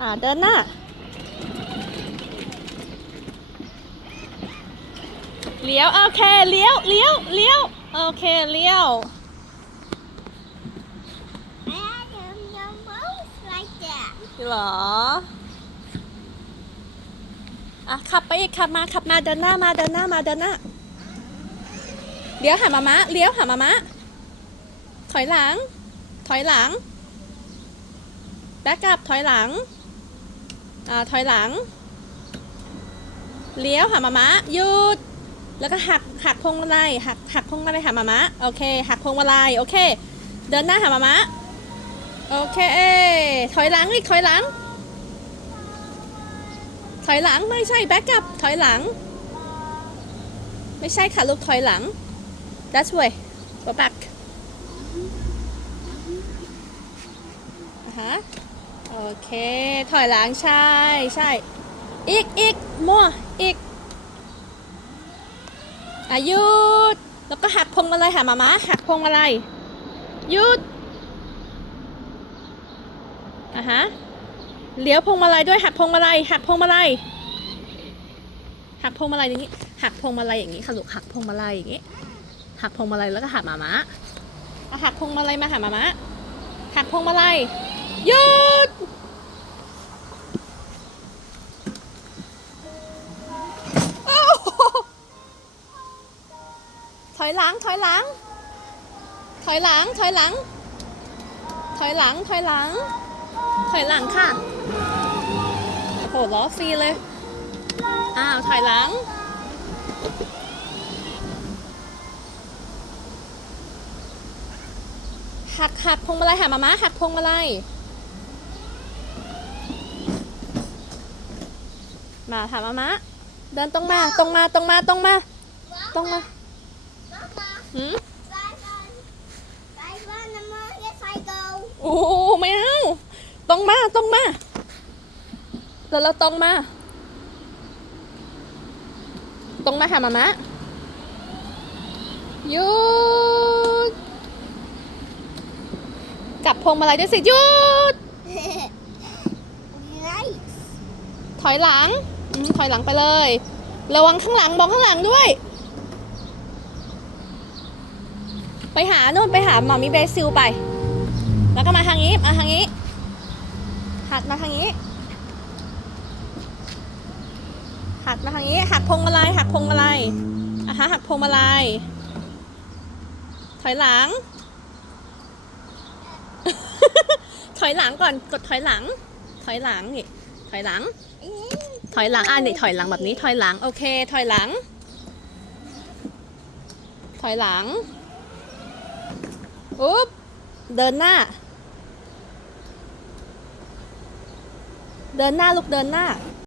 อ่าเดินหน้าเลี้ยวโอเคเลี้ยวเลี้ยวเลี้ยวโอเคเลี้ยว I am your mouse like that. เหรออะขับไปอีกขับมาขับมาเดินหน้ามาเดินหน้ามาเดินหน้าเลี้ยวหามามะเลี้ยวหามามะถอยหลัง ถอยหลังแบ็กอัพถอยหลัง อถอยหลัง เลี้ยวหามามะหยุด แล้วก็หักหักพวงมาลัยหักหักพวงมาลัยหามามะโอเค หักพวงมาลัยโอเค เดินหน้าหามามะโอเคถอยหลังอีกถอยหลัง ถอยหลังไม่ใช่แบ็กอัพถอยหลัง ไม่ใช่ค่ะลูกถอยหลัง that's way go back อะฮะ เค ถอยหลังใช่ใช่ อีกอีกมั่วอีกอายุดแล้วก็หักพวงมาลัยหามามาหักพวงมาลัยหยุดอะฮะเลี้ยวพวงมาลัยด้วยหักพวงมาลัยหักพวงมาลัยหักพวงมาลัยอย่างนี้ หักพวงมาลัยอย่างนี้ค่ะลูกหักพวงมาลัยอย่างนี้ หักพวงมาลัยแล้วก็หักมามาอะหักพวงมาลัยมาหามามาหักพวงมาลัยหยุด โอ้โหถอยหลัง ถอยหลัง ถอยหลัง ถอยหลัง ถอยหลัง ถอยหลัง ถอยหลังค่ะโอ้โหล้อฟรีเลย อ้าว ถอยหลังหักหักพวงมาลัยหักมาม้าหักพวงมาลัย มาถามมาม้าเดินตรงมาตรงมาตรงมาตรงมาตรงมา Mama, หืม I run. I run the moon. Yes, I go. โอ้ไม่เอาตรงมาตรงมาแล้วเราตรงมา ตรงมาหามามะหยุดกลับพวงมาลัยด้วยสิหยุด nice. ถอยหลังอืม ถอยหลังไปเลย ระวังข้างหลังมองข้างหลังด้วย ไปหาโน่นไปหาหมอมีเบซิลไป แล้วก็มาทางนี้มาทางนี้ หัดมาทางนี้ หัดมาทางนี้ หักพวงมาลัยหักพวงมาลัยอะฮะหักพวงมาลัยถอยหลัง ถอยหลังก่อนกดถอยหลัง ถอยหลังนี่ถอยหลัง อยหลังอะนี่ถอยหลังแบบนี้ถอยหลังโอเค ถอยหลัง ถอยหลังอุ๊บเดินหน้า เดินหน้าลูกเดินหน้า